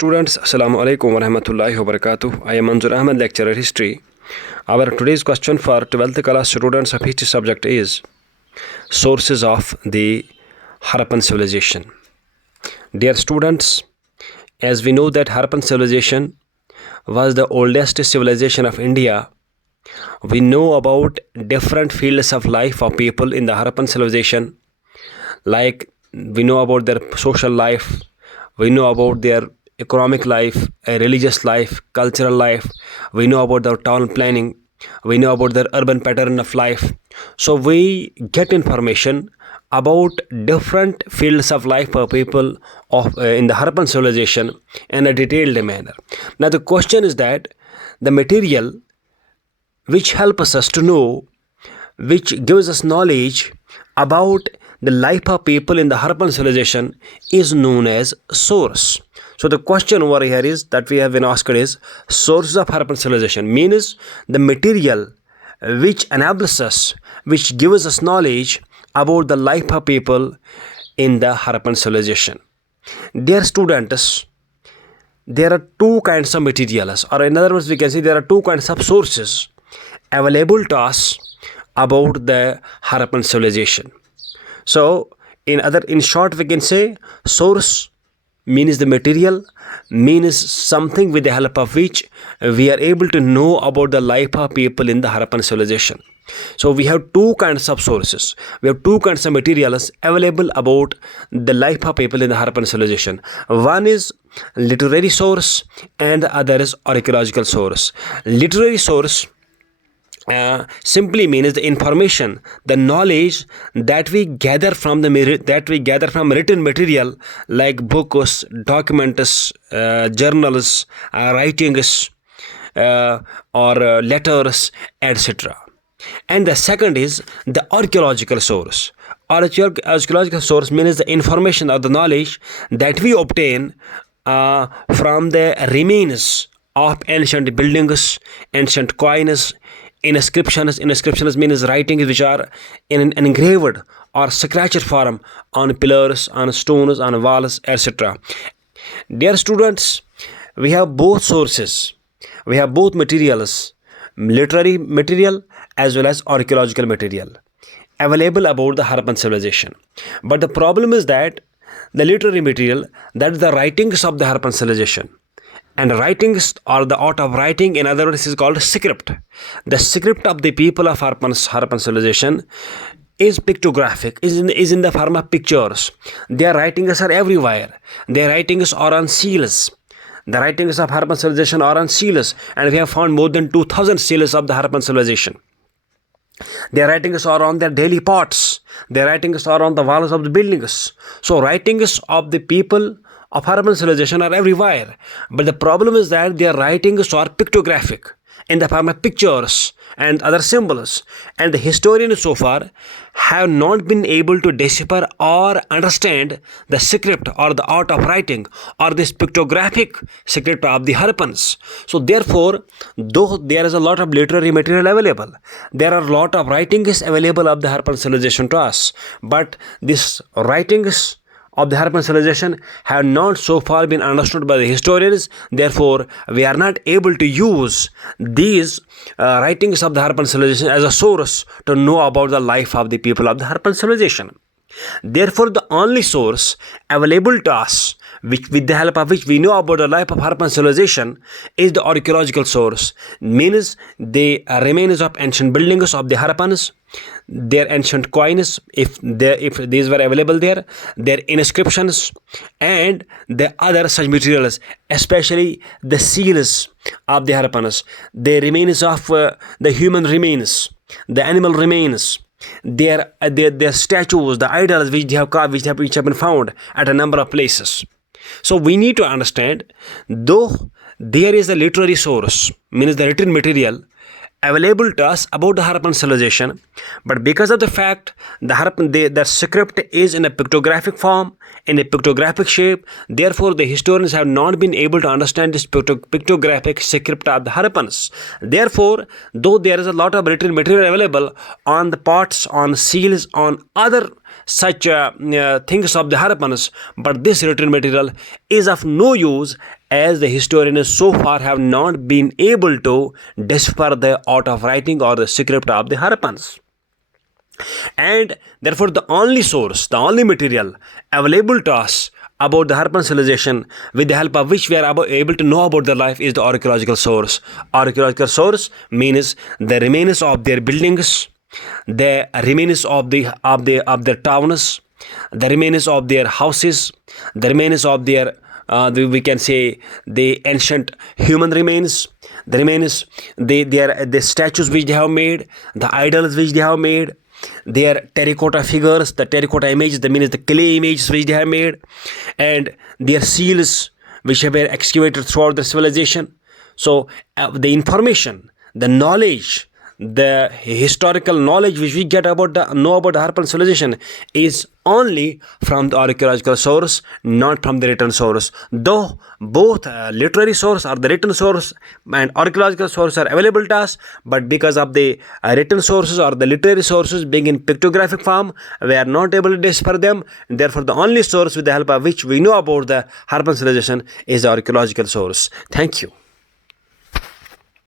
Students, Assalamu alaikum wa rahmatullahi wa barakatuh. I am Manzur Ahmed, lecturer history. Our today's question for 12th class students of history subject is sources of the Harappan civilization. Dear students, as we know that Harappan civilization was the oldest civilization of India, we know about different fields of life of people in the Harappan civilization, like we know about their social life, we know about their economic life, religious life, cultural life, we know about their town planning, we know about their urban pattern of life. So we get information about different fields of life for people of in the Harappan civilization in a detailed manner. Now the question is that the material which helps us to know, which gives us knowledge about the life of people in the Harappan civilization is known as source. So the question over here is that we have been asked is sources of Harappan civilization means the material which enables us, which gives us knowledge about the life of people in the Harappan civilization. Dear students, there are two kinds of materials, or in other words we can say there are two kinds of sources available to us about the Harappan civilization. So in short we can say source means the material, means something with the help of which we are able to know about the life of people in the Harappan civilization. So we have two kinds of sources, we have two kinds of materials available about the life of people in the Harappan civilization. One is literary source and the other is archaeological source. Literary source simply means the information, the knowledge that we gather from written material like books, documents, journals, writings, or letters, etc. And the second is the archaeological source. Archaeological source means the information or the knowledge that we obtain from the remains of ancient buildings, ancient coins, inscriptions means writings which are in an engraved or scratched form on pillars, on stones, on walls, etc. Dear students, we have both sources, we have both materials, literary material as well as archaeological material available about the Harappan civilization. But the problem is that the literary material, that is the writings of the Harappan civilization, and writings or the art of writing, in other words, is called script. The script of the people of Harappan civilization is pictographic, is in the form of pictures. Their writings are everywhere. Their writings are on seals. The writings of Harappan civilization are on seals, and we have found more than 2,000 seals of the Harappan civilization. Their writings are on their daily pots. Their writings are on the walls of the buildings. So writings of the people of Harappan civilization are everywhere, but the problem is that their writings are pictographic in the form of pictures and other symbols, and the historians so far have not been able to decipher or understand the script or the art of writing or this pictographic script of the Harappans. So therefore, though there is a lot of literary material available, there are a lot of writings available of the Harappan civilization to us, but these writings of the Harappan civilization have not so far been understood by the historians. Therefore, we are not able to use these writings of the Harappan civilization as a source to know about the life of the people of the Harappan civilization. Therefore, the only source available to us, which with the help of which we know about the life of Harappan civilization, is the archaeological source, means the remains of ancient buildings of the Harappans, their ancient coins, if these were available there, their inscriptions, and the other such materials, especially the seals of the Harappans, the remains of the human remains, the animal remains, their statues, the idols which they have carved, which have been found at a number of places. So we need to understand, though there is a literary source, means the written material available to us about the Harappan civilization, but because of the fact the script is in a pictographic form, in a pictographic shape, therefore the historians have not been able to understand this pictographic script of the Harappans. Therefore, though there is a lot of written material available on the pots, on seals, on other such things of the Harappans, but this written material is of no use as the historians so far have not been able to decipher the art of writing or the script of the Harappans. And therefore the only source, the only material available to us about the Harappan civilization, with the help of which we are able to know about their life, is the archaeological source. Archaeological source means the remains of their buildings, the remains of their towns, the remains of their houses, the remains of their we can say the ancient human remains, the remains, the statues which they have made, the idols which they have made, their terracotta figures, the terracotta images, that means the clay images which they have made, and their seals which have been excavated throughout the civilization. So the information, the knowledge, the historical knowledge which we get about the Harappan civilization is only from the archaeological source, not from the written source. Though both literary source or the written source and archaeological source are available to us, but because of the written sources or the literary sources being in pictographic form, we are not able to decipher them. Therefore, the only source with the help of which we know about the Harappan civilization is the archaeological source. Thank you.